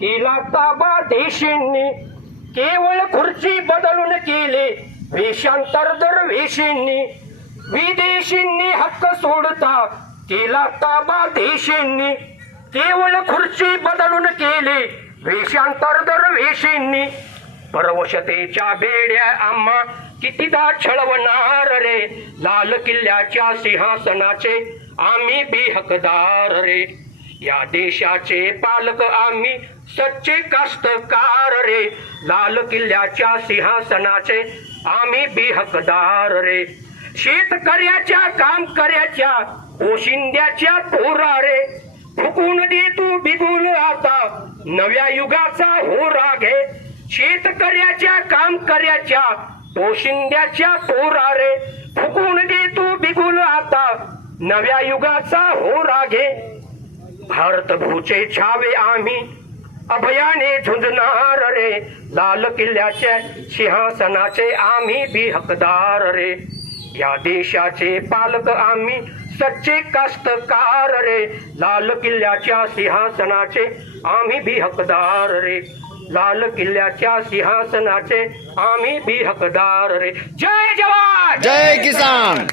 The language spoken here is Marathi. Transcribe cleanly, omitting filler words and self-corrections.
केला ताबा देशींनी, केवळ खुर्ची बदलून केले वेषांतर दरवेशींनी. विदेशींनी हक्क सोडता केला ताबा देशींनी, केवळ खुर्ची बदलून केले वेषांतर दरवेशींनी. परवशतेच्या बेड्या आम्हा कितीदा छळवणार रे, लाल किल्ल्याच्या सिंहासनाचे आम्ही बी हकदार रे. या देशाचे पालक आम्ही सच्चे कास्तकार रे, लाल किल्ल्याच्या सिंहासनाचे आम्ही बी हकदार रे. शेतकऱ्याच्या काम कर्याच्या पोशिंद्याच्या पोरा रे, फुकून दे तू बिगुल आता नव्या युगाचा होरा घे. शेतकऱ्याच्या काम कर्याच्या पोशिंद्याच्या पोरा रे, फुकून दे तू बिगुल आता नव्या युगाचा होरा घे. भारत भूचे छावे आम्ही अभयाने झुंजणार रे, लाल किल्ल्याच्या सिंहासनाचे आम्ही बी हकदार रे. या देशाचे पालक आम्ही सच्चे कास्तकार रे, लाल किल्ल्याच्या सिंहासनाचे आम्ही बी हकदार रे. लाल किल्ल्याच्या सिंहासनाचे आम्ही बी हकदार रे. जय जवान जय किसान.